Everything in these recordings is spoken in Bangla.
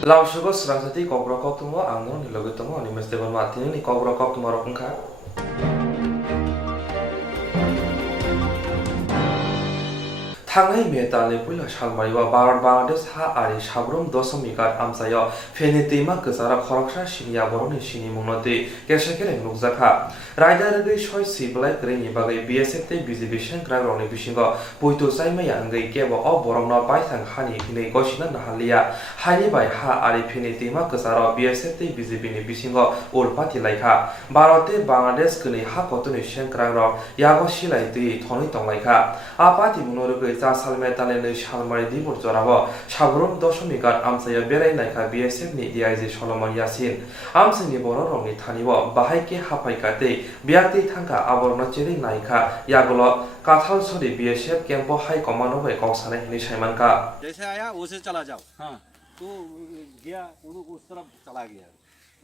Langsung Swrangchati Kokborok Koktwma ang ni logi tongo ni mesti mati ni Kokborok Koktwma rokungka. Tangai metani puila shalmariwa Bharat Bangladesh ha ari sabrum dosomikar amsayo fenitema kesara khoroksa sinia boroni sini munoti kesekele nukjaka raida regi soi siblai kreni bagai BSF te BJP sengkra roni bisingo poito saimaya angai kebo o borongno baithang hani hinei gosina nahalia hani bai ha ari fenitema kesara BSF te BJP ni bisingo ulpati laika Bharate Bangladesh kini ha kotoni sengkra ro yago silai tui thoni tonglaika apati munorugei salmetale ni shalmari dibur jorabo sabrum dosomikar amsaya berai naika BSF ni DIG Solomon Yasin amsini boro rongni thanibo bahaike hapaikate biati thangka aborno chiri naika yagulo काथाल सरी BSF कैंपो हाई कमांडो में कौशल है निशान का जैसे आया उसे चला जाओ हाँ तो गया उस तरफ चला गया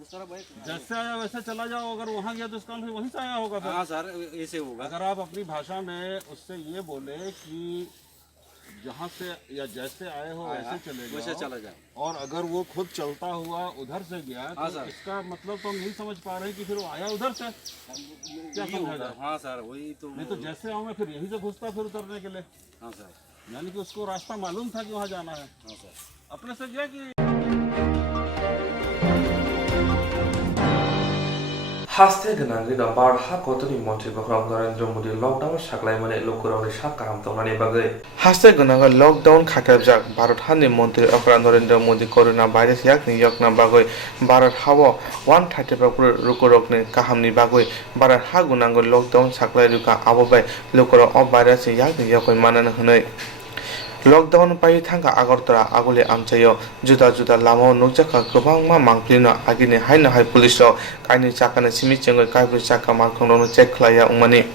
उस तरफ जैसे आया वैसे चला जाओ अगर वहाँ गया तो उसका वहीं से आया होगा हाँ सर ऐसे होगा अगर आप अपनी भाषा में उससे ये बोले कि जहाँ से या जैसे आए हो वैसे चले जाओ और अगर वो खुद चलता हुआ उधर से गया तो इसका मतलब तो हम नहीं समझ पा रहे कि फिर वो आया उधर से क्या समझा हाँ सर वही तो नहीं तो जैसे आऊँ मैं फिर यहीं से घुसता फिर उतरने के लिए हाँ सर यानी कि उसको रास्ता मालूम था कि वहाँ जाना है हाँ सर अपने से गया कि Hashtag nangri da bar ha kotoni montri bakram Narendra Modi lockdown saklai mane lokuroni sak kaham tongnani bagai hashtag nanga lockdown khakabjak Bharat hani montri okra Narendra Modi corona virus yak ni yakna bagai Bharat hawo 130 bakur rukurokni kahamni bagai Bharat ha gunango lockdown saklai ruka abobai lokoro o virus yak ni yakoi manana hunai Lockdown pai thangka agartara agule amchayo juda juda lama nukjaka gobangma mangplino agini haina hai police rok kaini chakana simi chengoi kaibri chaka markhongno check khlaya umani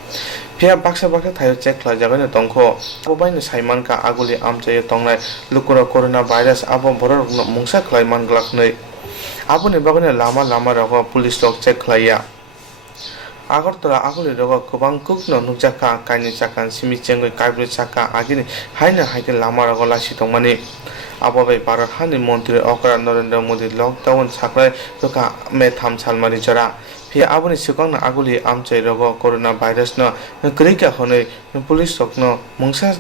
pia baksa baksa thayo check khlajagani tongkho bobaini saimanka agule amchayo tongnai lukura corona virus abo borok mungsa khlai manglaknai aboni bagani lama rok police rok check khlaya Agartala aguli rogo kubang kukno nukjaka kaini chakan simi chengoi kaibri chaka agini haina haike lama rogo lasi tongmani ababai Bharat hani montri okra Narendra Modi lockdown saklai roka me tham salmari jora phi aboni sikangna aguli amchai rogo corona virus no grika honei police rokno mungsa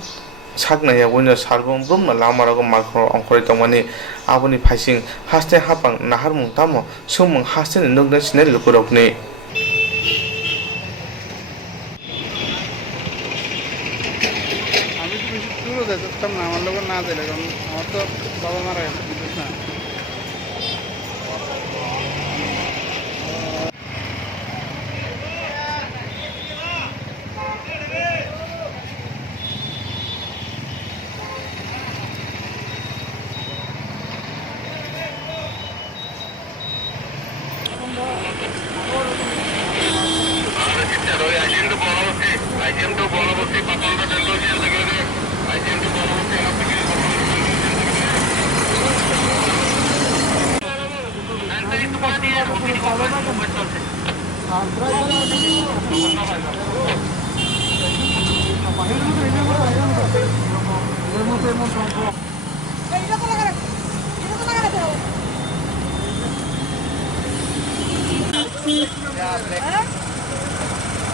sakna ya wino sarbum brumna lama rogo markho ongkori tongmani aboni phaising haste hapang nahar mung tamo sumung haste nukna sinel lukurokni তখন আমার লোক না দিলে কারণ আমার তো বাবা মারা গেছে বুঝিস না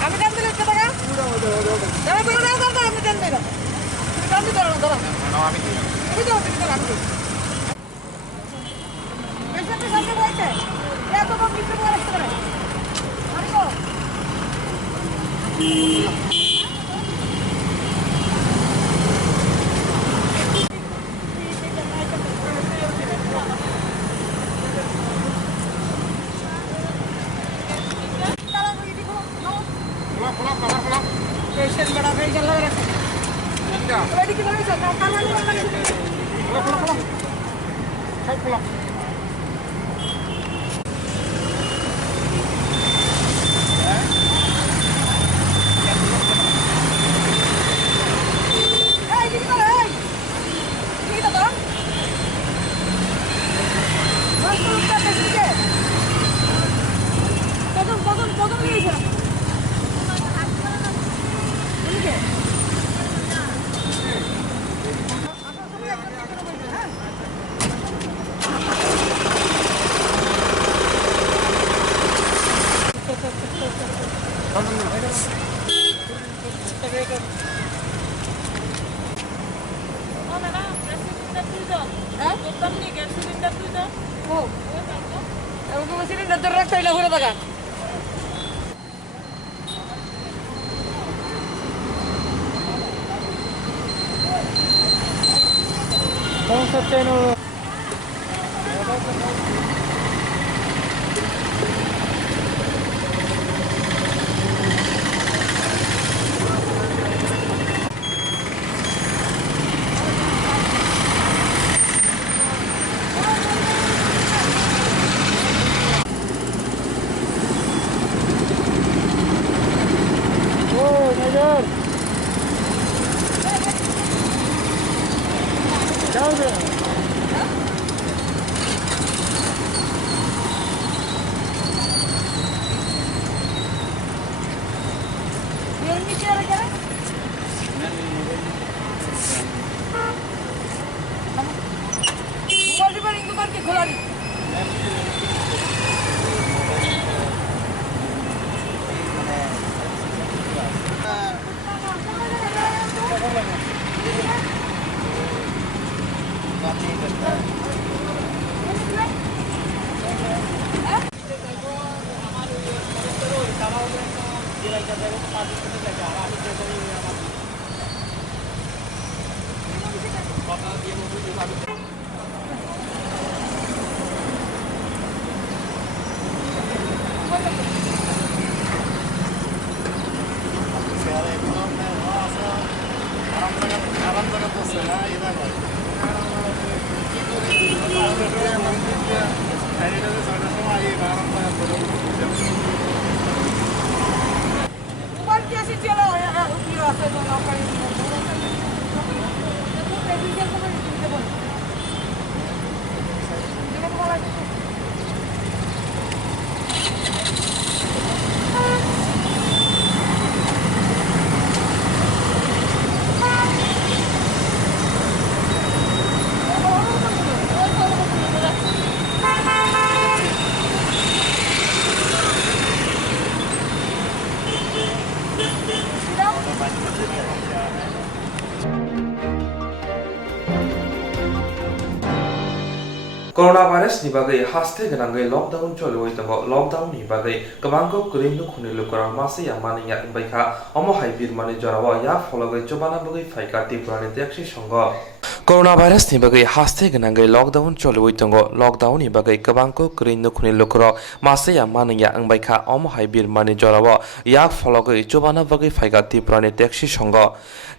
আমি দাম দিলে কত টাকা দাম বলো না দাম আমি দাম দেব তুমি দাম দিতে দাও না আমি দাও তুমি দাও আমি পেছনে সামনে বইছে এত কম কিছু বলে আসতে পারে আমি কো पेशेंट बड़ा भाई चल रहा है क्या रेडी की लगे चल काम वाले खोलो सब खोलो ए ये क्या है ये तो बस उनका पेशेंट के कदम ये है Okay. সিলিন্ডার ধরে রাখতে হইলে ঘুরে থাকা খোলা Corona virus ni bagai haste ganangai lockdown choloi tango lockdown ni bagai kabangko kurindu khuni lukara mase yamani ya baikha omo haibir mani jarawa ya fologai chobana bagai faika tipurani tekshi songo Corona virus ni bagai haste ganangai lockdown choloi tango lockdown ni bagai kabangko kurindu khuni lukara mase yamani ya baikha omo haibir mani jarawa ya fologai chobana bagai faika tipurani tekshi songo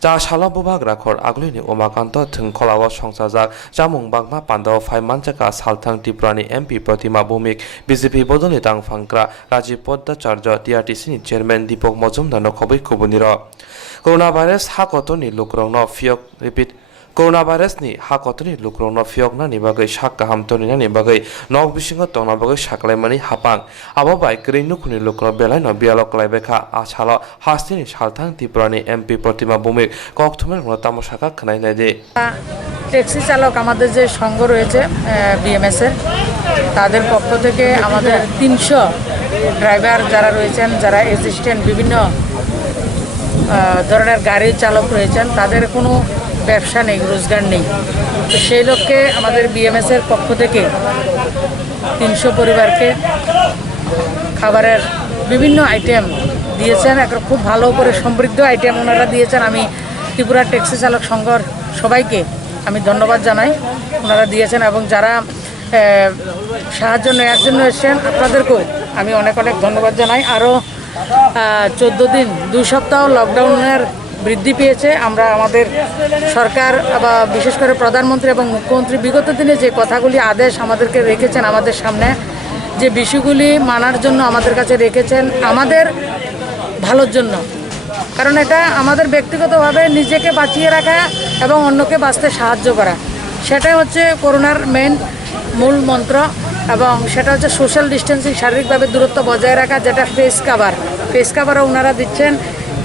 Ja shala bubag rakhor agluni omakanto thungkholawa songsajak jamung bagma pandao 5 manchaka salthang tiprani MP Pratima Bhumik BJP bodoni tangfangkra Rajiv Poddacharya TRTC ni chairman Dipok Mojumdar no khobai kubuniro Coronavirus hakotoni lukrongno fiok repeat Coronavirus ni hakotoni lukrongno fiokna ni bagai sak kahamtoni na ni bagai nok bisingo tongna bagai saklaimani hapang abo bai krinu khuni lukro belai no bialok laibekha achalo hastini salthang tiprani MP Pratima Bhumik Koktwma no tamosaka khnai naide taxi চালক আমাদের যে সংঘ রয়েছে বিএমএস এর তাদের পক্ষ থেকে আমাদের 300 ড্রাইভার যারা রয়েছেন যারা অ্যাসিস্ট্যান্ট বিভিন্ন ধরনের গাড়ি চালক রয়েছেন তাদের কোনো ব্যবসা নেই রোজগার নেই তো সেই লক্ষ্যে আমাদের বিএমএস এর পক্ষ থেকে 300 পরিবারকে খাবারের বিভিন্ন আইটেম দিয়েছেন একটা খুব ভালো করে সমৃদ্ধ আইটেম ওনারা দিয়েছেন আমি ত্রিপুরা ট্যাক্সি চালক সংঘর সবাইকে আমি ধন্যবাদ জানাই ওনারা দিয়েছেন এবং যারা সাহায্য নেওয়ার জন্য এসেছেন আপনাদেরকেও আমি অনেক অনেক ধন্যবাদ জানাই আরও 14 দিন 2 সপ্তাহ লকডাউনের বৃদ্ধি পেয়েছে আমরা আমাদের সরকার বা বিশেষ করে প্রধানমন্ত্রী এবং মুখ্যমন্ত্রী বিগত দিনে যে কথাগুলি আদেশ আমাদেরকে রেখেছেন আমাদের সামনে যে বিষয়গুলি মানার জন্য আমাদের কাছে রেখেছেন আমাদের ভালোর জন্য কারণ এটা আমাদের ব্যক্তিগতভাবে নিজেকে বাঁচিয়ে রাখা এবং অন্যকে বাঁচতে সাহায্য করা সেটাই হচ্ছে করোনার মূল মন্ত্র এবং সেটা হচ্ছে সোশ্যাল ডিস্টেন্সিং শারীরিকভাবে দূরত্ব বজায় রাখা যেটা ফেস কাভারও ওনারা দিচ্ছেন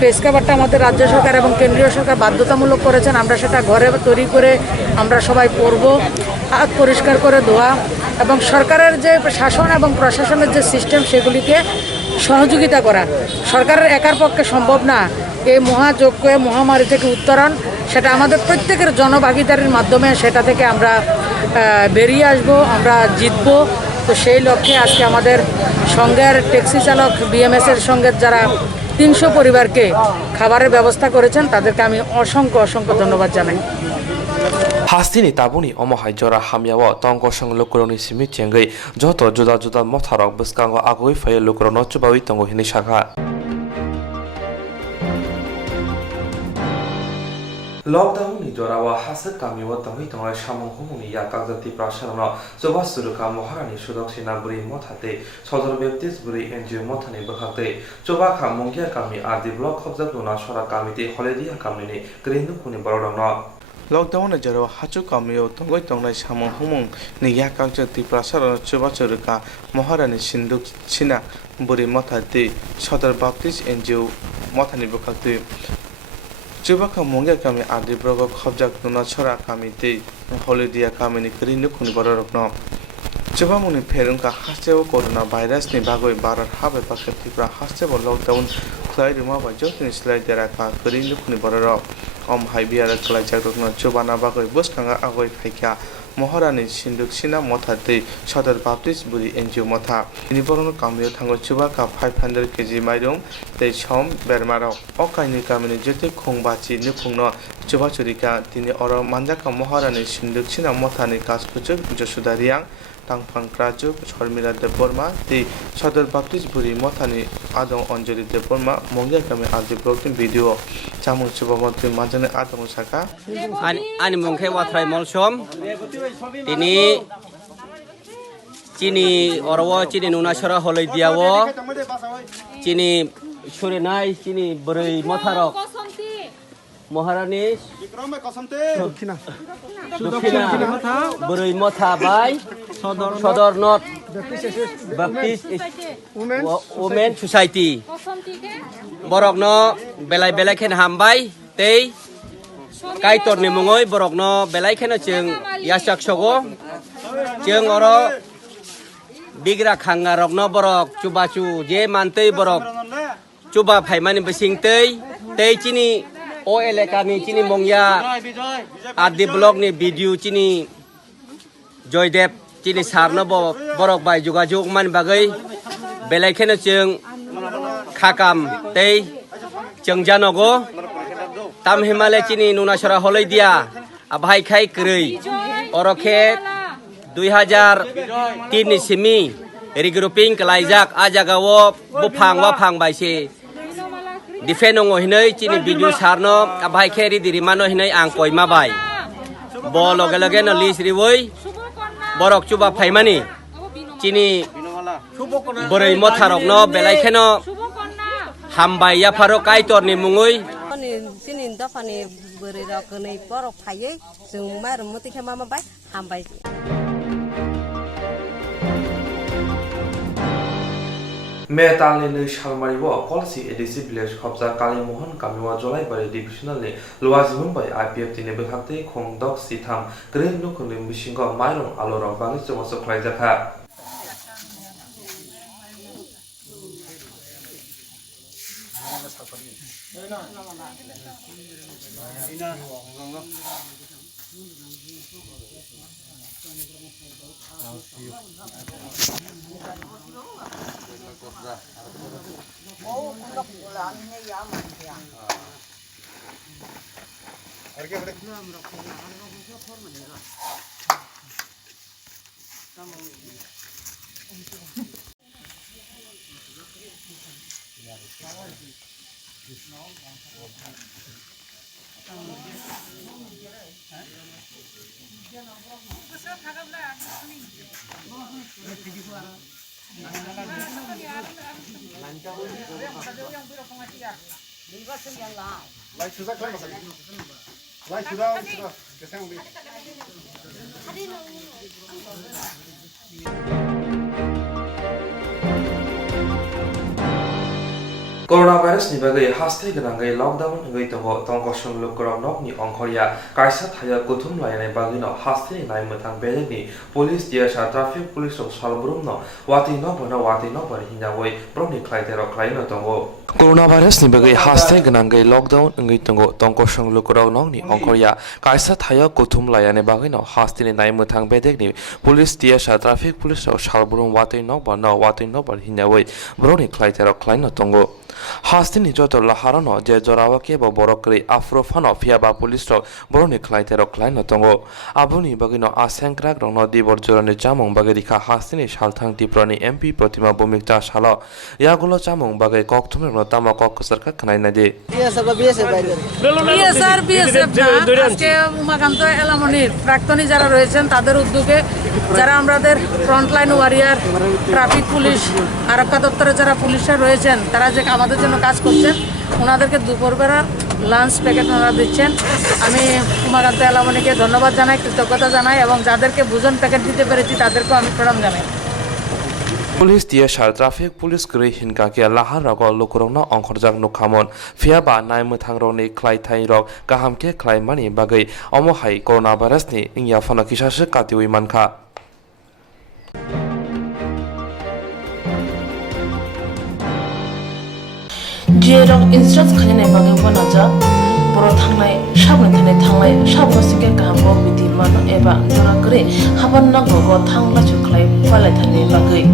ফেস কাভারটা আমাদের রাজ্য সরকার এবং কেন্দ্রীয় সরকার বাধ্যতামূলক করেছেন আমরা সেটা ঘরে তৈরি করে আমরা সবাই পরব হাত পরিষ্কার করে ধোয়া এবং সরকারের যে শাসন এবং প্রশাসনের যে সিস্টেম সেগুলিকে সহযোগিতা করা সরকারের একার পক্ষে সম্ভব না এই মহাযজ্ঞ মহামারী থেকে উত্তরণ, সেটা আমাদের প্রত্যেকের জনভাগিদারির মাধ্যমে সেটা থেকে আমরা বেরিয়ে আসব, আমরা জিতব। তো সেই লক্ষ্যে আজকে আমাদের সঙ্গের ট্যাক্সি চালক বিএমএসের সঙ্গের যারা 300 পরিবারকে খাবারের ব্যবস্থা করেছেন তাদেরকে আমি অসংখ্য ধন্যবাদ জানাই। হাস্তিনি তাবুনি অমহাই জরা হামিয়াও তঙ্ক সং লোকরনি সিমি চেঙ্গৈ যত জুদা জুদা মথারক বসকাঙ্গ আগৈ ফাই লোকর নচবাই তঙ্গ হিনি শাখা লকডাউননি জরাওয়া হাসের কামিও তঙ্গৈ তঙ্গাই সামং হুমুনি ইয়াকাজাতি প্রাসারণ জবাস সুরুকা মহারানী সুদক্ষিণা বুড়ি মথাতে সদর ব্যক্তিস বুড়ি এনজিও মথানি বখাতে চবাখা মঙ্গিয়া কামি আদি ব্লক খবজাক নুনা সরা কামিতে হলেদিয়া কামিনি গ্রিন্দুকুনি বড়ডং লকডাউনে জেরাও হাচু কামিও তঙ্গৈ তংনাই সামং হুমুং ni yakangjati prasaron chubachuruka মহারানী সিন্ধুক ছিনা বুড়ি মথাতে সদর বাপ্তিস এনজিও মথানি বখাতে চুবাখা মঙ্গিয়া কামি আদি ব্লক খবজাক নুনা সরা কামিতে হলেদিয়া কামিনি গ্রিন্দুকুনি বড়ডং চুবামুনি ফেরুংকা হাসেও করোনা ভাইরাসनि बागै भारत हाबै पाके त्रिपुरा हासेबो लकडाउन खलाय रुमा बायजो तिनि स्लाय देराका ग्रिन्दुकुनि बररक अम हाइबियार खलाय जागरना चुबाना बागै बसखांगा आगै फाइका মহারানী সিন্ধুক সিনা মথাতে সদর বাপ্তিস বুড়ি এনজিও মথা তিনি বরণ কামিও থাঙ্গো চুবাকা 500 কেজি মাইরং তৈ সম বেরমারক অকাইনি কামিনি যেতে খংবাচি নুফুংন চুবাচুরিকা তিনি অর মানজাকা মহারানী সিন্ধুক সিনা মথানি কাজকুচুক যশোদারিয়াং तांफांक्राजुक शर्मिला देवबर्मा ती सदर बाप्तिस बुरी मथानी आदं अंजलि देवबर्मा मंगिया गामि आदि ब्लगनि भिडिअ चामुं सुबमन्त्रि मानजाने आदं साका आनि मंखे वाथ्राय मलसम तिनि चिनि अरव चिनि नुनासरा हलै दियाव चिनि सुरेनाय चिनि बोरै मथारक महारानी दक्षिणा बोरै मथा बाय सदर नर्थ बाप्टिस्ट वुमेन सोसाइटी बरकनो बेलाय बेलायखेन हामबाय तै काइतरनि मुङै बरकनो बेलायखेनो जों यासाक सगो जों अर बिग्रा खांगा रकनो बरक चुबाचु जे मानतै बरक चुबा फाइमानि बसिंतै तै चिनि ओ एलेकानि चिनि मंगिया आदि ब्लकनि भिडिअ चिनि जयदेव चिनि सारनो बरक बाय जुगाजुग मान बागै बेलायखेनो जों खाकाम तै जों जानगो ताम हिमालय चिनि नुनासरा हलै दिया आबाहाय खाय क्रै अरखे 2003 नि सिमी रिग्रुपिं कलाइजाक आ जागावो बुफां वाफां बायसे डिफेन हिनै चिनि भिडिअ सारनो आबाहाय खेरि दिरिमानो हिनै आं कयमा बाय ब लगे लगे न लिस रिवै बरक चुबा फाइमानि चिनि बोरै मथारकनो बेलायखेनो हामबाय याफारो काइतरनि मुङै चिनि दफानि बोरै रकनै बरक फायै जों मारो मतिखे मामा बाय हामबाय मेतालनि नै सालमारिबो कलसि एडिसि भिलेज खबजा कालीमोहन कामिवा जलाइबारि डिभिजनलनि लवाजिमुंबाय आइपिएफ तिनि बेखाते खंदक सिथाम ग्रेन नुखुनि मिसिंग माइरं आलरं बागै जमासो खलायजाखा कोरोना भाइरस नि बागै हास्थे गनांगै लकडाउन गै तंग तंगसं लोकराव नकनि अंखरिया कायसा थाया कुथुम लायनाय बागैनो हास्थे नाय मोथां बेलेगनि पुलिस दियासा ट्राफिक पुलिस सालब्रुमनो वाति न बना वाति न बर हिनावै प्रनि ख्लायते रख्लायनो तंगो Coronavirus ni bagai haste genanggai lockdown ngai tongo tongko sanglu korau nong ni ongkorya kaisa thaya kuthum layane bagai no haste ni nai muthang bedek ni police tia sa traffic police ro salburung watoi nok ba no watoi no bar hinawai broni klaitero klaino tongo haste ni joto lahara no je jorawa ke ba borokri afro fano fia ba police ro broni klaitero klaino tongo abuni bagai no asenkrak rong no dibor jorone jamong bagai dikha haste ni salthang tiprani MP Protima Bumikta shala yagulo jamong bagai Koktwma no tama kok sarka khnai na de BSR BSF না আজকে উমাকান্ত এলামনির প্রাক্তনী যারা রয়েছেন তাদের উদ্যোগে যারা আমাদের ফ্রন্টলাইন ওয়ারিয়ার ট্রাফিক পুলিশ আরক্ষা দপ্তরে যারা পুলিশরা রয়েছেন তারা যে আমাদের জন্য কাজ করছেন ওনাদেরকে দুপুরবেলা লাঞ্চ প্যাকেট ওনারা দিচ্ছেন আমি উমাকান্ত এলামনিকে ধন্যবাদ জানাই কৃতজ্ঞতা জানাই এবং যাদেরকে ভোজন প্যাকেট দিতে পেরেছি তাদেরকেও আমি প্রণাম জানাই Police tia shal traffic police kri hinka ke lahar rago lukurong na ongkhorjak nukhamon fiaba nai muthang rong ni khlai thai rok kaham ke khlai mani bagai omo hai coronavirus ni ingya phana kisase katiwi mankha Jerong instance khanine bagai wanaja boro thanglai sabno singe kaham biti mano eba jora kre haban na go thangla chuklai pale thane bagai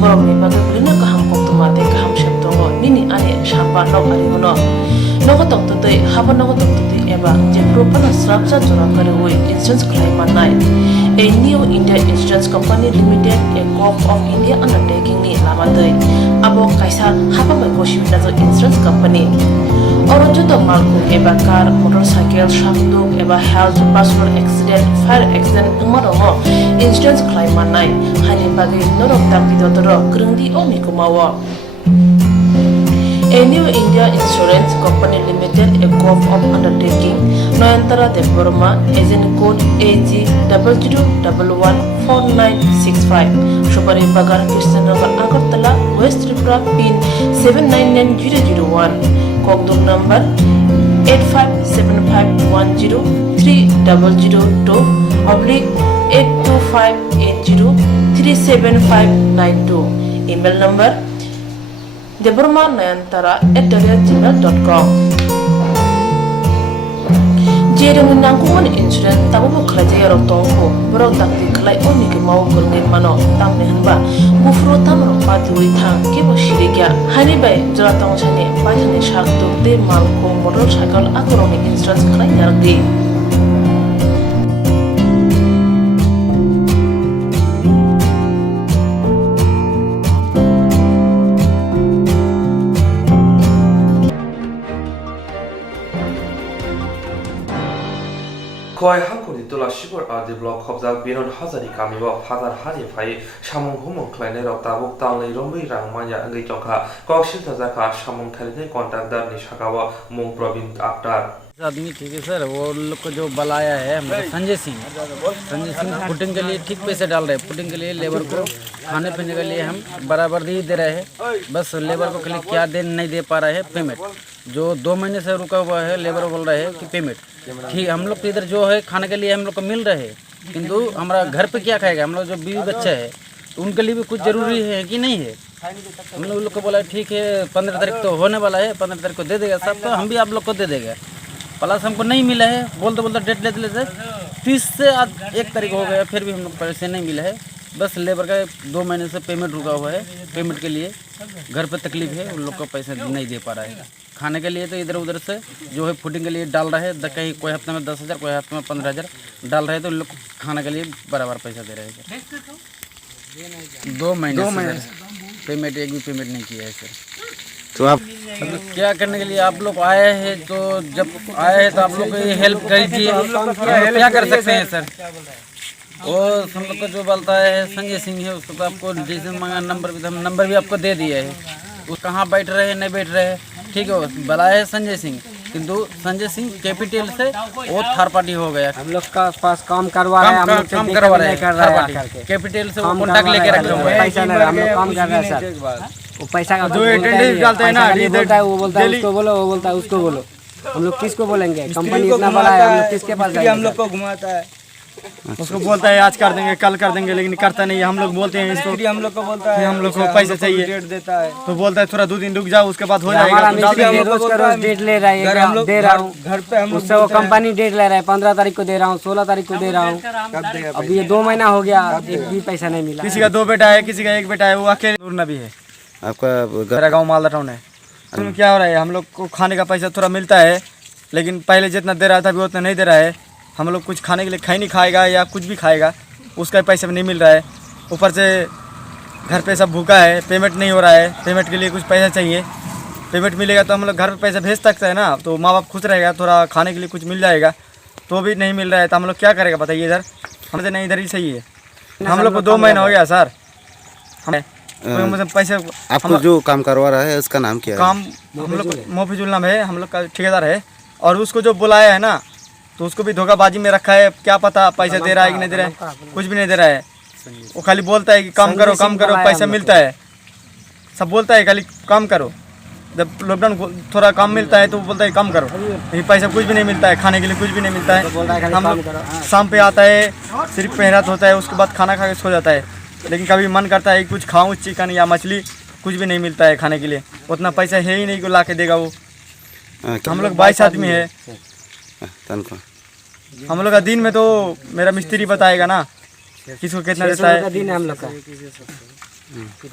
borok ni bagai bulina kaham Koktwma te kaham sheptongo nini ane samba nok ari mono nogo toktote haban nogo toktote eba je propana srapcha jora kare oi insurance claim manai a new India Insurance Company Limited a co-op of India undertaking ni lamadai abo kaisa haba mai goshimina jo insurance company Oronjo to malku eba car motorcycle shamduk eba health personal accident fire accident umarongo insurance claim manai hani bagai norok takti dotoro krungdi oni kumawa A new India Insurance Company Limited, a co-op of undertaking, Noyantara Deborma, agent code AG 00114965, Shobari Bagar, Krishnagar, Agartala, West Tripura, PIN 799001, Kokborok number 857510/82580375592, email number deborma9antara@gmail.com Jereng nangkuman insurance tabu bekerja ya rotongko berok takti kelai oni ke mau kerengin mano tam nehanba bufro tam rompati witang ke bosiriga hani bay jora tong chane pajane shakto te malko motorcycle akoroni insurance kelai yardi Koi hangkoni tola shibor adi block khobjak binon hazari kamibo phadar hari phai samung humung khlaine rok tabuk tanglei rombai rangmanya ngai tongkha koksil tajaka samung khaline contractor ni shakawa mung Pravin Akhtar आदमी ठीक है सर वो लोग को जो बुलाया है हमारा संजय सिंह फुटिंग के लिए ठीक पैसे डाल रहे हैं फुटिंग के लिए लेबर को खाने पीने के लिए हम बराबर दे रहे हैं बस लेबर को खाली क्या दे नहीं दे पा रहे हैं पेमेंट जो 2 महीने से रुका हुआ है लेबर बोल रहे हैं कि पेमेंट ठीक हम लोग इधर जो है खाने के लिए हम लोग को मिल रहे हैं किंतु हमारा घर पे क्या खाएगा हम लोग जो बीवी बच्चा है उनके लिए भी कुछ जरूरी है कि नहीं है हम लोग को बोला ठीक है 15 तारीख तो होने वाला है 15 तारीख को दे देगा सब तो हम भी आप लोग को दे देगा प्लस हमको नहीं मिला है बोलते डेट लेते 30 से आज 1 तारीख हो गया फिर भी हम लोग पैसे नहीं मिला है बस लेबर का 2 महीने से पेमेंट रुका हुआ है पेमेंट के लिए घर पे तकलीफ है उन लोग को पैसे नहीं दे पा रहा है खाने के लिए तो इधर उधर से जो है फूडिंग के लिए डाल रहे हैं कहीं कोई हफ्ते में 10,000 कोई हफ्ते में 15,000 डाल रहे हैं तो उन लोग खाने के लिए बराबर पैसा दे रहे हैं 2 महीने पेमेंट एक भी पेमेंट नहीं किया है सर तो आप क्या करने के लिए आप लोग आए हैं तो जब आए हैं तो आप लोग को हेल्प करिए क्या कर सकते हैं सर वो हम लोग को जो बोलता है संजय सिंह है उसको तो आपको जैसे मांगा नंबर भी हम नंबर भी आपको दे दिया है वो कहाँ बैठ रहे हैं नहीं बैठ रहे हैं ठीक है बुलाया है संजय सिंह किंतु संजय सिंह कैपिटल से वो थर्ड पार्टी हो गया हम लोग का पास काम करवा रहे हैं काम करवा रहे हैं कैपिटल से कॉन्टैक्ट लेके रखे हुए हैं पैसा नहीं हम लोग काम कर रहे हैं सर वो पैसा का जो अटेंडेंस डालते हैं ना बोलता है वो बोलता है उसको बोलो वो बोलता है उसको बोलो हम लोग किसको बोलेंगे कंपनी इतना बड़ा है हम लोग किसके पास जाएंगे हम लोग को घुमाता है उसको बोलता है आज कर देंगे कल कर देंगे, लेकिन करता नहीं है। हम लोग बोलते हैं इसको, हम लोग को बोलता है हम लोग को पैसा चाहिए, डेट देता है तो बोलता है थोड़ा 2 दिन रुक जाओ उसके बाद हो जाएगा। हमारा तो डाल मिस्त्री देंगे। रोज का रोज डेट ले रहा है, हम लोग दे रहा हूँ घर पे हम लोग उससे वो कंपनी डेट ले रहा है, 15 तारीख को दे रहा हूँ, 16 तारीख को दे रहा हूँ। अब ये 2 महीना हो गया, एक भी पैसा नहीं मिला। किसी का 2 बेटा है, किसी का 1 बेटा है, वो अकेले नूर नबी है। आपका मेरा गाँव मालदा टाउन है। उसमें क्या हो रहा है, हम लोग को खाने का पैसा थोड़ा मिलता है, लेकिन पहले जितना दे रहा था अभी उतना नहीं दे रहा है। हम लोग कुछ खाने के लिए खाई नहीं खाएगा या कुछ भी खाएगा उसका पैसा भी नहीं मिल रहा है। ऊपर से घर पे सब भूखा है, पेमेंट नहीं हो रहा है, पेमेंट के लिए कुछ पैसा चाहिए। पेमेंट मिलेगा तो हम लोग घर पे पैसा भेज सकते हैं ना, तो माँ बाप खुश रहेगा, थोड़ा खाने के लिए कुछ मिल जाएगा। तो भी नहीं मिल रहा है तो हम लोग क्या करेगा बताइए। इधर हमसे नहीं, इधर ही सही है। हम लोग को 2 महीना हो गया सर, हमें पैसे। आपको जो काम करवा रहा है उसका नाम क्या है? काम हम लोग मोफिजुल नाम है, हम लोग का ठेकेदार है। और उसको जो बुलाया है ना, तो उसको भी धोखाबाजी में रखा है। क्या पता पैसा दे रहा है कि नहीं दे रहा है, कुछ भी नहीं दे रहा है। वो खाली बोलता है कि काम करो पैसा मिलता है, सब बोलता है खाली काम करो। जब लॉकडाउन थोड़ा काम मिलता है तो बोलता है काम करो, लेकिन पैसा कुछ भी नहीं मिलता है, खाने के लिए कुछ भी नहीं मिलता है। हम लोग शाम पे आता है, सिर्फ पहरात होता है, उसके बाद खाना खा के सो जाता है। लेकिन कभी मन करता है कुछ खाऊं, चिकन या मछली, कुछ भी नहीं मिलता है खाने के लिए। उतना पैसा है ही नहीं को ला के देगा वो। हम लोग 22 आदमी है। हम लोग का दिन में तो मेरा मिस्त्री बताएगा ना किसको कितना देता है। दिन है हम लोग का,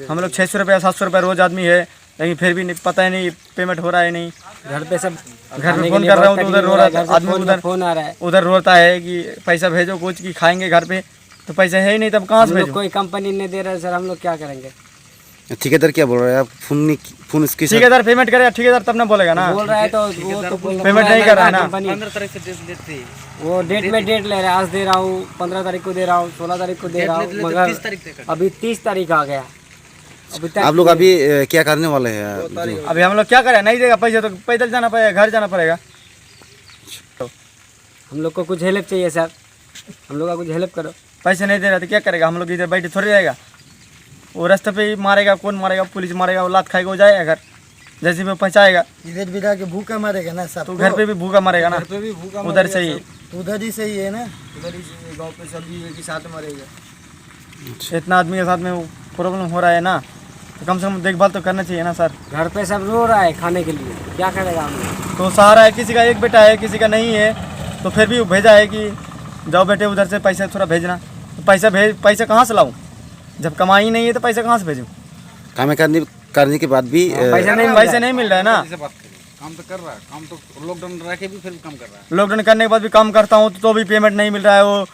हम लोग 600 रुपया 700 रुपया रोज आदमी है, लेकिन फिर भी नहीं, पता ही नहीं पेमेंट हो रहा है नहीं। घर पे सब घर पे फोन कर रहा हूँ तो उधर रो रहा है आदमी, उधर फोन आ रहा है, उधर रोता है कि पैसा भेजो कुछ की खाएंगे घर पे, तो पैसा है ही नहीं, तब कहाँ से भेजो। कोई कंपनी नहीं दे रहा है सर, हम लोग क्या करेंगे। ठेकेदार क्या बोल रहा है? आप फोन इसके साथ ठेकेदार पेमेंट करेगा, ठेकेदार तब ना बोलेगा ना। बोल रहा है तो वो तो पेमेंट नहीं कर रहा है ना। 15 तारीख से डेट देते, वो डेट में डेट ले रहा है। आज दे रहा हूँ, 15 तारीख को दे रहा हूँ, 16 तारीख को दे रहा हूँ, मगर अभी 30 तारीख आ गया। अभी तक आप लोग अभी क्या करने वाले हैं? अभी हम लोग क्या करें, नहीं देगा पैसा तो पैदल जाना पड़ेगा, घर जाना पड़ेगा। हम लोग को कुछ हेल्प चाहिए सर, हम लोग का कुछ हेल्प करो। पैसे नहीं दे रहा तो क्या करेगा, हम लोग इधर बैठे थोड़ी रहेगा। वो रास्ते पे ही मारेगा, कौन मारेगा, पुलिस मारेगा, वो लात खाएगा, वो जाएगा घर, जैसे भी पहुँचाएगा। इधर भी जाके भूखा मरेगा ना सब, तो घर पे भी भूखा मरेगा ना, उधर से ही उधर ही सही है ना, उधर ही गाँव पे सभी एक ही साथ मरेगा। इतना आदमी के साथ में प्रॉब्लम हो रहा है ना, तो कम से कम देखभाल तो करना चाहिए ना सर। घर पे सब रो रहा है खाने के लिए, क्या करेगा हम लोग। तो सहारा है, किसी का 1 बेटा है, किसी का नहीं है, तो फिर भी वो भेजा है कि जाओ बेटे उधर से पैसा थोड़ा भेजना। तो पैसा कहाँ से लाऊं, जब कमाई नहीं है तो पैसा कहाँ से भेजूं। काम करने के बाद भी पैसा नहीं मिल रहा है ना। काम तो कर रहा है, काम तो लॉकडाउन रह के भी फिर काम कर रहा है। लॉकडाउन करने के बाद भी काम करता हूँ तो भी पेमेंट नहीं मिल रहा है। वो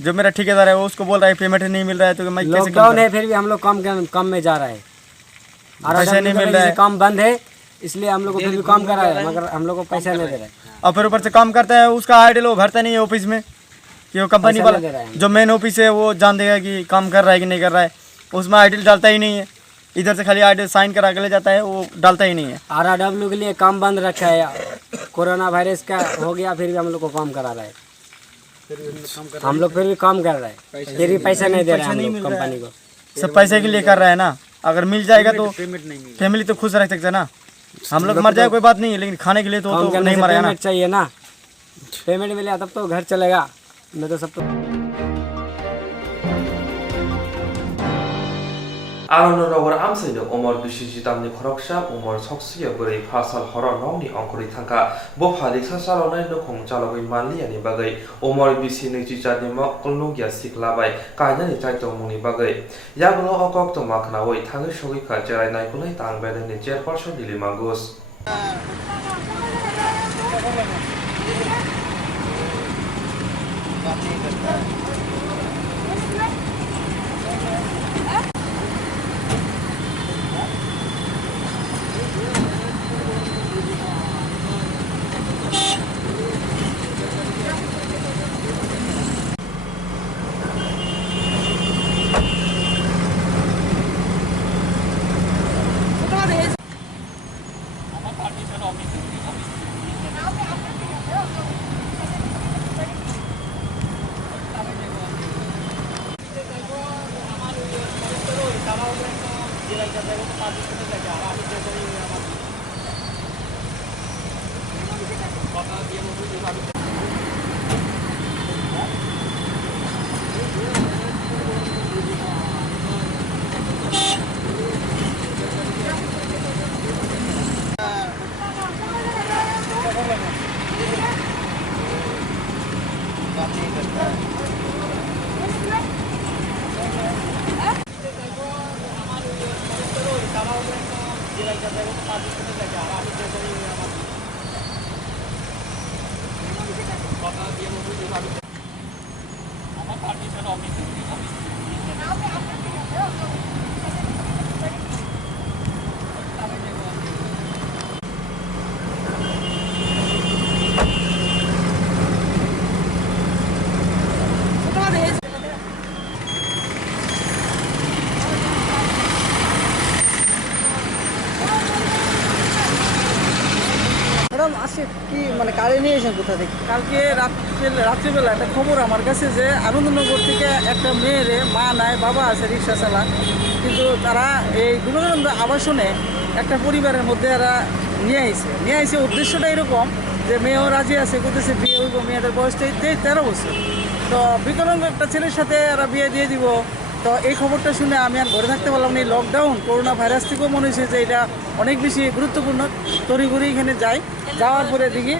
जो मेरा ठेकेदार है वो उसको बोल रहा है पेमेंट नहीं मिल रहा है, तो मैं कैसे लॉकडाउन है फिर भी हम लोग कम में जा रहा है, पैसा नहीं मिल रहा है, काम बंद है, इसलिए हम लोग को फिर भी काम कर रहा है, मगर हम लोग को पैसा नहीं दे रहा है। और फिर ऊपर से काम करता है, उसका आइडियल वो भरता नहीं है ऑफिस में, कि वो कंपनी वाला जो मेन ऑफिस है वो जान देगा कि काम कर रहा है कि नहीं कर रहा है। उसमें आइडियल डालता ही नहीं है, इधर से खाली आइडियल साइन करा के ले जाता है, वो डालता ही नहीं है। RRW के लिए काम बंद रखा है, कोरोना वायरस का हो गया, फिर भी हम लोग को काम करा रहा है। हम लोग फिर भी काम कर रहा है, फिर भी पैसा नहीं दे रहा है कंपनी को। सब पैसे के लिए कर रहा है ना, अगर मिल जाएगा तो फैमिली तो खुश रह सकते हैं ना। हम लोग मर जाए कोई बात नहीं है, लेकिन खाने के लिए तो नहीं मरेगा ना। पेमेंट चाहिए ना, पेमेंट मिलेगा तब तो घर चलेगा, नहीं तो सब तो। आनन्दनगर आमसाइनो अमर बिसिजि दामनि खरकसा अमर सक्सिया बोरै फासल हर नंनि अंकरि थांखा बफालिक सासारनाय नखं चालगै मानलियानि बागै अमर बिसि नैजिचानि मकलनुगिया सिख्लाबाय कायनानि चाइतंमुनि बागै यागलो अकक्तमा खनावै थाङै सगैखा जेरायनायखौलाय तांबेदनि चेयारपारसन दिलिमा घोष ম্যাডাম আজকে কি মানে কারে নিয়ে এসেছেন কোথা থেকে? কালকে রাত্রিবেলা একটা খবর আমার কাছে যে আনন্দনগর থেকে একটা মেয়ের মা নাই বাবা আছে রিক্সা চালা, কিন্তু তারা এই বিবেকানন্দ আবাসনে একটা পরিবারের মধ্যে এরা নিয়ে আইছে উদ্দেশ্যটা এরকম যে মেয়েও রাজি আছে, করতেছে বিয়ে হইব, মেয়েদের বয়সটা 13 বছর। তো বিকলাঙ্গ একটা ছেলের সাথে এরা বিয়ে দিয়ে দিব। তো এই খবরটা শুনে আমি আর ঘরে থাকতে পারলাম না। এই লকডাউন করোনা ভাইরাস থেকেও মনে হয়েছে যে এটা অনেক বেশি গুরুত্বপূর্ণ। তড়িঘড়ি এখানে যাওয়ার পরে দেখি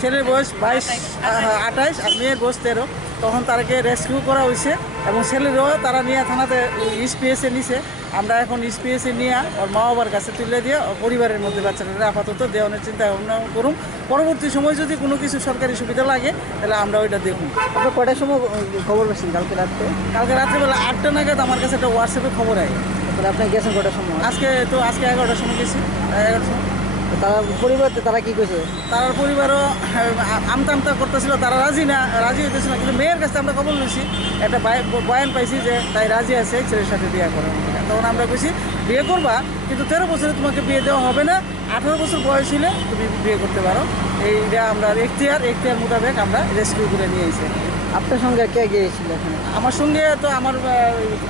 ছেলের বয়স 28 আর মেয়ের বয়স 13। তখন তারাকে রেস্কিউ করা হয়েছে এবং ছেলেরও তারা নিয়ে থানাতে SPSে নিছে। আমরা এখন SPSে নিয়ে ওর মা বাবার কাছে তুলে দিয়ে পরিবারের মধ্যে বাচ্চাটা আপাতত দেওয়ানোর চিন্তা ভাবনা করুন। পরবর্তী সময় যদি কোনো কিছু সরকারি সুবিধা লাগে তাহলে আমরা ওইটা দেখুন। আপনার কয়টার সময় খবর পেয়েছেন কালকে রাত্রে? কালকে রাত্রেবেলা 8টা নাগাদ আমার কাছে একটা হোয়াটসঅ্যাপে খবর আয়। তাহলে আপনি গেছেন কয়টার সময়? আজকে 11টার সময় গেছি। 11টার সময় তারা পরিবার তারা কি কইছে? তার পরিবারও আমতা করতেছিল, তারা রাজি হইতেছিল না। কিন্তু মেয়ের কাছে আমরা খবর নিয়েছি, একটা বয়ান পাইছি যে তাই রাজি আছে ছেলের সাথে বিয়ে করার। তখন আমরা কইছি বিয়ে করবা, কিন্তু 13 বছরে তোমাকে বিয়ে দেওয়া হবে না, 18 বছর বয়স হলে তুমি বিয়ে করতে পারো। এইটা আমরা এখতিয়ার মোতাবেক আমরা রেস্কিউ করে নিয়ে এসেছি। আপনার সঙ্গে কে গিয়েছিল এখানে? আমার সঙ্গে তো আমার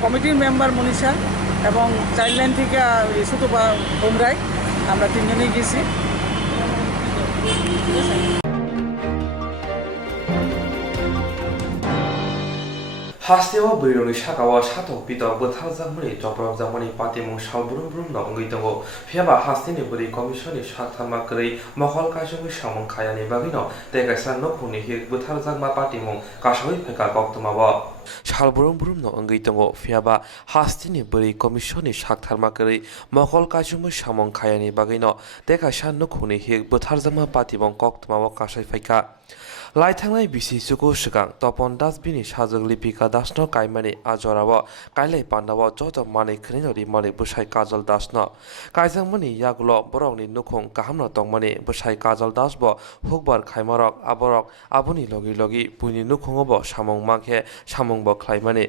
কমিটির মেম্বার মনীষা এবং চাইল্ডলাইন থেকে ছোটো হোমরাই, আমরা 3 জনেই গেছি। हास्टेवा बैरंनि साकावा साथक पिता बोथार जामनि चप्रक जामनि पातिमुं सालब्रुम ब्रुम नंगै दङ फियाबा हास्टेनि बोरै कमिसननि साथामा करै मखल काजोंनि सामं खायानि बागिनो देगासा नखुनि हि बोथार जामा पातिमुं कासै फेका कक्तमाबो सालब्रुम ब्रुम नंगै दङ फियाबा हास्टेनि बोरै कमिसननि साथामा करै मखल काजोंनि सामं खायानि बागिनो देगासा नखुनि हि बोथार जामा पातिमुं कक्तमाबो कासै फेका लाइथांनाय बिसि सुको सिगां तपन दासबिनि साजोग लिपिका दासनो कायमानि आजरावो कायलाय पान्दावो जत माने खनिनरि माने बुसाय काजल दासनो कायजांमनि यागुलो बरंनि नुखुं गाहामनो तंमानि बुसाय काजल दासबो हुकबार खायमारक आबरक आबुनि लगी लगी पुनि नुखुंगबो सामं माखे सामंबो खायमानि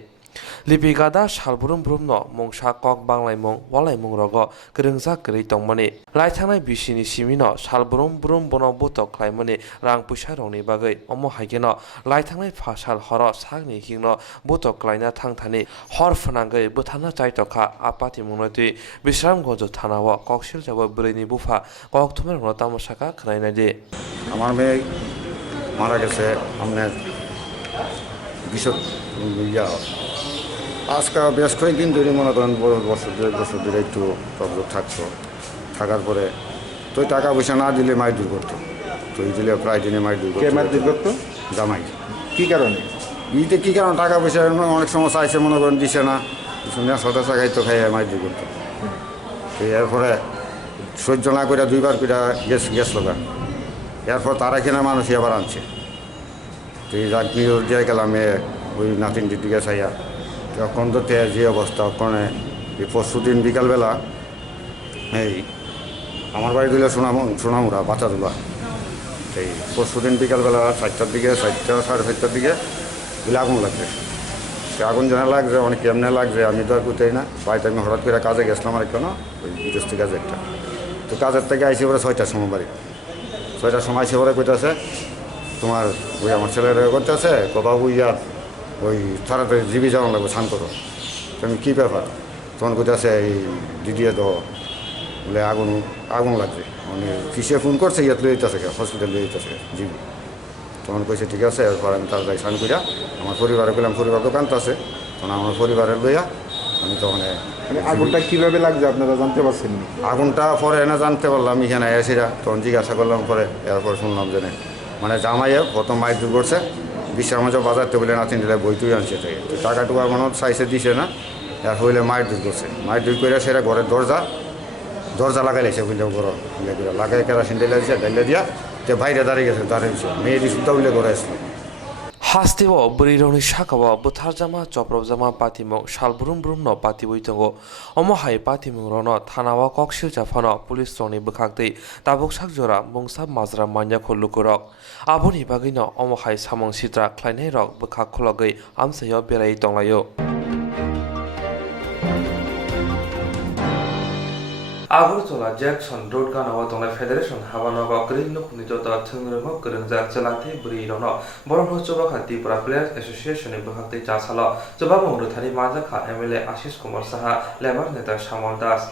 लिपिका दास सालब्रुम ब्रुमनो मुंसा कक बांलायमुं वालायमुं रगो गोरोंजा गरै तंमानि लाइथांनाय बिसिनि सिमिनो सालब्रुम ब्रुम बनो बुतक खायमानि रां पैसा रंनि बागै अमो हायगेनो लाइथांनाय फासाल हर सागनि हिंनो बुतक क्लायना थांथानि हर फनांगै बुथाना चाइतखा आपाति मुंनति बिश्रामगंज थानाव ककसिल जाबो ब्रैनि बुफा कक्तुमा रंनो तामसाका खोनायनायदि আমার মেয়ে মারা গেছে আমনে বিশদ আজকে বেশ কয়েকদিন ধরে মনে করেন বছর ধরে একটু প্রবলেম থাকতো থাকার পরে তো টাকা পয়সা না দিলে মারধর করতো তো এই দিলে প্রায় দিনে মারধর করতো জামাই কী কারণে ইতে কী কারণ টাকা পয়সা অনেক সময় চাইছে মনে করেন দিছে না কিছু নেশা টেশা খাইতো খাইয়ে মারধর করতো তো এরপরে সহ্য না করে 2বার করে গ্যাস লগা এরপর তারা কিনা মানুষই আবার আনছে তো এই রাজ্ঞি দিয়ে গেলাম ওই নাতিনটির দিকে চাইয়া তখন তো যে অবস্থা ওখানে এই পরশুদিন বিকালবেলা এই আমার বাড়ি দিলে সোনামুড়া বাচ্চাদুলা এই পরশুদিন বিকালবেলা 4টার দিকে 4টা সাড়ে 4টার দিকে দিলে আগুন লাগছে সে আগুন যেন লাগছে অনেক কেমনে লাগছে আমি তো আর কোথায় না বাড়িতে আমি হঠাৎ করে কাজে গেছিলাম আর কেন ওই বিদেশি কাজে একটা তো কাজের থেকে আইসে পরে 6টার সময় বাড়ি 6টার সময় আইসে পরে কইতেছে তোমার ওই আমার ছেলেরা করতেছে বাবু ইয়ার ওই তাড়াতাড়ি জিবি যাওয়া লাগবে স্নান করো তুমি কী ব্যাপার তখন কোথাছে এই দিদিয়ে তো বলে আগুন লাগছে মানে কিসে ফোন করছে ইয়াত লয়ে যেতেছে হসপিটাল লয়ে যেতেছে জিবি তখন কইছে ঠিক আছে এরপর আমি তাড়াতাড়ি স্নান করিয়া আমার পরিবারে গেলাম পরিবার দোকানটা আছে তখন আমার পরিবারের লইয়া আমি তখন আগুনটা কীভাবে লাগছে আপনারা জানতে পারছেন? আগুনটা পরে এনে জানতে পারলাম এখানে এসেরা তখন জিজ্ঞাসা করলাম পরে এরপর শুনলাম যে মানে জামাইয়ে প্রথম মারধর করছে বিশ্বের মাঝে বাজারতে বলে নাতিন দিলে বইটুই আনছে থেকে তো টাকাটুকু মনে চাইছে দিছে না এর হইলে মারধর করছে মারধর করে সেটা ঘরের দরজা লাগাইছে বুঝলে ঘর লাগাই কেরাসিন ঢেলে দিছে ঢেলে দিয়া তো বাইরে দাঁড়িয়ে গেছে মেয়েটি শুদ্ধ বলে ঘরে আসলো हास्तेव बरिरौनि साकाव बुथारजामा चप्रबजामा पातिमुं सालब्रुम ब्रुमनो पातिबुइ दंगो अमहाय पातिमुंरनो थानावा ककसिल जाफानो पुलिस रंनि बखाक्दै ताबुक साकजरा बुंसाब माजरा मान्याखौ लुकुरक आबुनि बागैनो अमहाय सामं सिद्रा ख्लायनाय रक बखाक खुलगै आमसायाव बेरायै दंलायो आगरतला जैक्सन रोड गानावा दंनाय फेडारेशन हाबानावा ग्रिन खुनिजोता थंग्रंगो गोरोंजा चलाते बुरिरनो बरनो चोबाखा त्रिपुरा प्लेयर्स एसोसिएशन नि बहाक्तै चासाला चोबाबो रुथानि माजाखा एमएलए आशीष कुमार साहा लेबर नेता श्यामल दास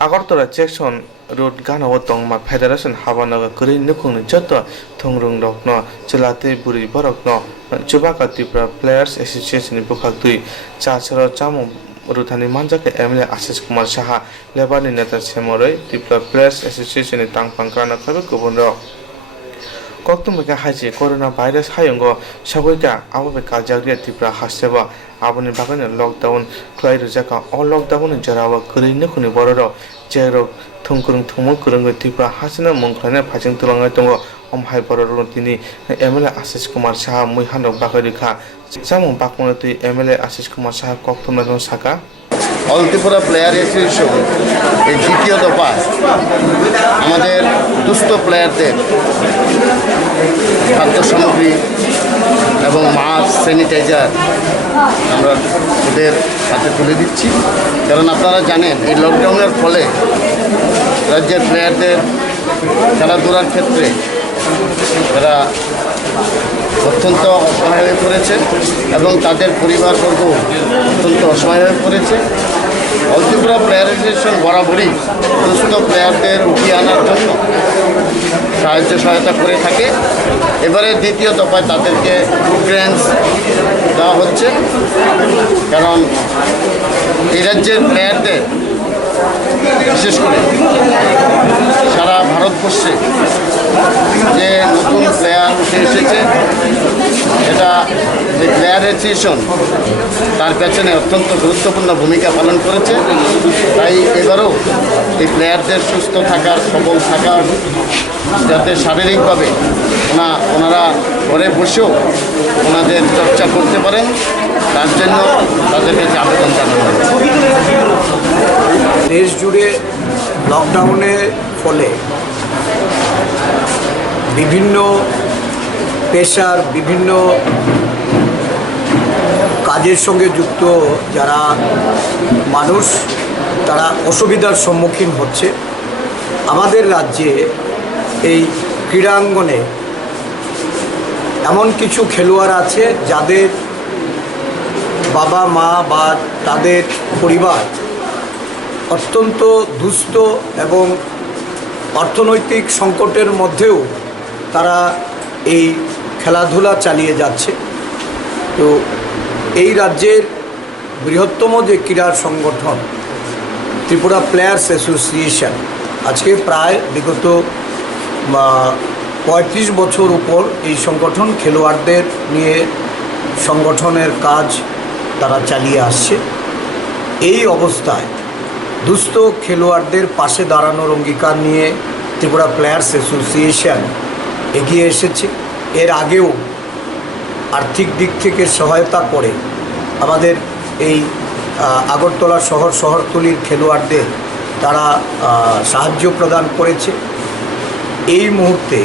आगरतला जैक्सन रोड गानावा दंमा फेडारेशन हाबानावा ग्रिन खुनिजोता थंग्रंगनो चलाते बुरि बरकनो चोबाखा त्रिपुरा प्लेयर्स एसोसिएशन नि बहाक्तै चासरा चामु रुथानि मानजाके एमएलए आशीष कुमार साहा लेबारनि नेता सेमरै त्रिपुरा प्लेयर्स एसोसिएशननि तांपांक्राना खबे गुबुन रक कोक्तुमका हाइजे कोरोना भाइरास हायंगो सबैका आबे काजाग्रिया त्रिपुरा हासेबा आबनि बागैनो लकडाउन ख्लाइ रजाका अ लकडाउन जरावा गरैनो खुनि बरर जेरो थुंकुरुं थुमु कुरुंगो त्रिपुरा हासेना मंख्लायना फाजों तुलांनाय दङ अमहाय बरर तिनि एमएलए आशीष कुमार साहा मुइहानो बागैरिखा जामुं बाकमनति एमएलए आशीष कुमार साहा कोक्तुमनो साका অল ত্রিপুরা প্লেয়ার অ্যাসোসিয়েশন এই দ্বিতীয় দফায় আমাদের দুস্থ প্লেয়ারদের খাদ্য সামগ্রী এবং মাস্ক স্যানিটাইজার আমরা ওদের হাতে তুলে দিচ্ছি কারণ আপনারা জানেন এই লকডাউনের ফলে রাজ্যের প্লেয়ারদের খেলাধুলার ক্ষেত্রে এরা অত্যন্ত অসহায় হয়ে পড়েছে এবং তাদের পরিবারবর্গ অত্যন্ত অসহায় হয়ে পড়েছে অল ত্রিপুরা প্লেয়ার অ্যাসোসিয়েশন বরাবরই সুস্থ প্লেয়ারদের উঠিয়ে আনার জন্য সহায়তা করে থাকে এবারে দ্বিতীয় দফায় তাদেরকে ফুড গ্রেনস দেওয়া হচ্ছে কারণ এই রাজ্যের প্লেয়ারদের বিশেষ করে সারা ভারতবর্ষে যে নতুন প্লেয়ার উঠে এসেছে এটা যে প্লেয়ার অ্যাসোসিয়েশন তার পেছনে অত্যন্ত গুরুত্বপূর্ণ ভূমিকা পালন করেছে তাই এবারও এই প্লেয়ারদের সুস্থ থাকার সবল থাকার যাতে শারীরিকভাবে ওনারা ঘরে বসেও ওনাদের চর্চা করতে পারেন তার জন্য তাদের কাছে আবেদন জানানো হয়েছে দেশ জুড়ে লকডাউনের ফলে বিভিন্ন পেশার বিভিন্ন কাজের সঙ্গে যুক্ত যারা মানুষ তারা অসুবিধার সম্মুখীন হচ্ছে আমাদের রাজ্যে এই ক্রীড়াঙ্গনে এমন কিছু খেলোয়াড় আছে যাদের বাবা মা বা তাদের পরিবার অত্যন্ত দুস্থ এবং অর্থনৈতিক সংকটের মধ্যেও তারা এই খেলাধুলা চালিয়ে যাচ্ছে তো এই রাজ্যের বৃহত্তম যে ক্রীড়া সংগঠন ত্রিপুরা প্লেয়ার্স অ্যাসোসিয়েশন আজকে প্রায় বিগত ৩৫ বছর উপর এই সংগঠন খেলোয়াড়দের নিয়ে সংগঠনের কাজ তারা চালিয়ে আসছে এই অবস্থায় দুস্থ খেলোয়াড়দের পাশে দাঁড়ানোর অঙ্গীকার নিয়ে ত্রিপুরা প্লেয়ার্স অ্যাসোসিয়েশন এগিয়ে এসেছে এর আগেও আর্থিক দিক থেকে সহায়তা করে আমাদের এই আগরতলা শহরতলির খেলোয়াড়দের তারা সাহায্য প্রদান করেছে এই মুহূর্তে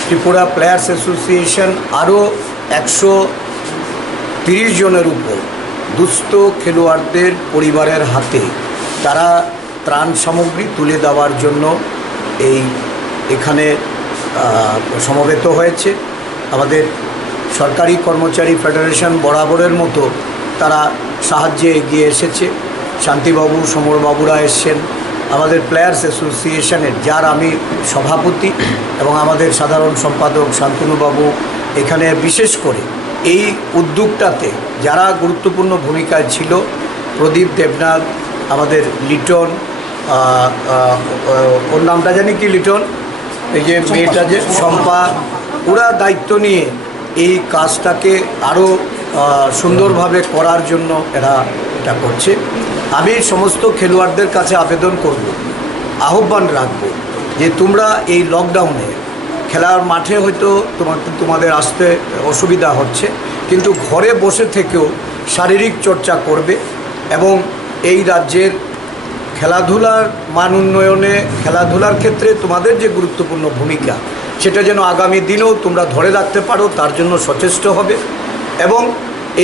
ত্রিপুরা প্লেয়ার্স অ্যাসোসিয়েশন আরও ১৩০ জনের উপর দুস্থ খেলোয়াড়দের পরিবারের হাতে তারা ত্রাণ সামগ্রী তুলে দেওয়ার জন্য এখানে সমবেত হয়েছে আমাদের সরকারি কর্মচারী ফেডারেশন বরাবরের মতো তারা সাহায্যে এগিয়ে এসেছে শান্তিবাবু সমরবাবুরা এসছেন আমাদের প্লেয়ার্স অ্যাসোসিয়েশনের যার আমি সভাপতি এবং আমাদের সাধারণ সম্পাদক শান্তনুবাবু এখানে বিশেষ করে এই উদ্যোগটাতে যারা গুরুত্বপূর্ণ ভূমিকায় ছিল প্রদীপ দেবনাথ আমাদের লিটন ওর নামটা জানি কি লিটন এই যে মেয়েটা যে শম্পা ওরা দায়িত্ব নিয়ে এই কাজটাকে আরও সুন্দরভাবে করার জন্য এটা করছে আমি সমস্ত খেলোয়াড়দের কাছে আবেদন করব আহ্বান রাখব যে তোমরা এই লকডাউনে খেলার মাঠে হয়তো তোমাদের আসতে অসুবিধা হচ্ছে, কিন্তু ঘরে বসে থেকেও শারীরিক চর্চা করবে এবং এই রাজ্যের খেলাধুলার মান উন্নয়নে, খেলাধুলার ক্ষেত্রে তোমাদের যে গুরুত্বপূর্ণ ভূমিকা সেটা যেন আগামী দিনেও তোমরা ধরে রাখতে পারো, তার জন্য সচেষ্ট হবে। এবং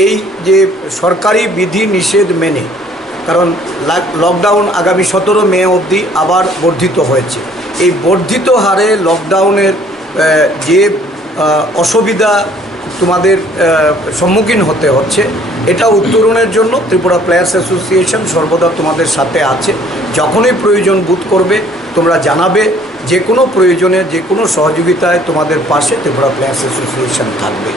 এই যে সরকারি বিধি নিষেধ মেনে, কারণ লকডাউন আগামী 17 মে অবধি আবার বর্ধিত হয়েছে, এই বর্ধিত হারে লকডাউনের যে অসুবিধা তোমাদের সম্মুখীন হতে হচ্ছে, এটা উত্তরণের জন্য ত্রিপুরা প্লেয়ার্স অ্যাসোসিয়েশন সর্বদা তোমাদের সাথে আছে। যখনই প্রয়োজন বোধ করবে তোমরা জানাবে, যে কোনো প্রয়োজনে, যে কোনো সহযোগিতায় তোমাদের পাশে ত্রিপুরা প্লেয়ার্স অ্যাসোসিয়েশন থাকবে।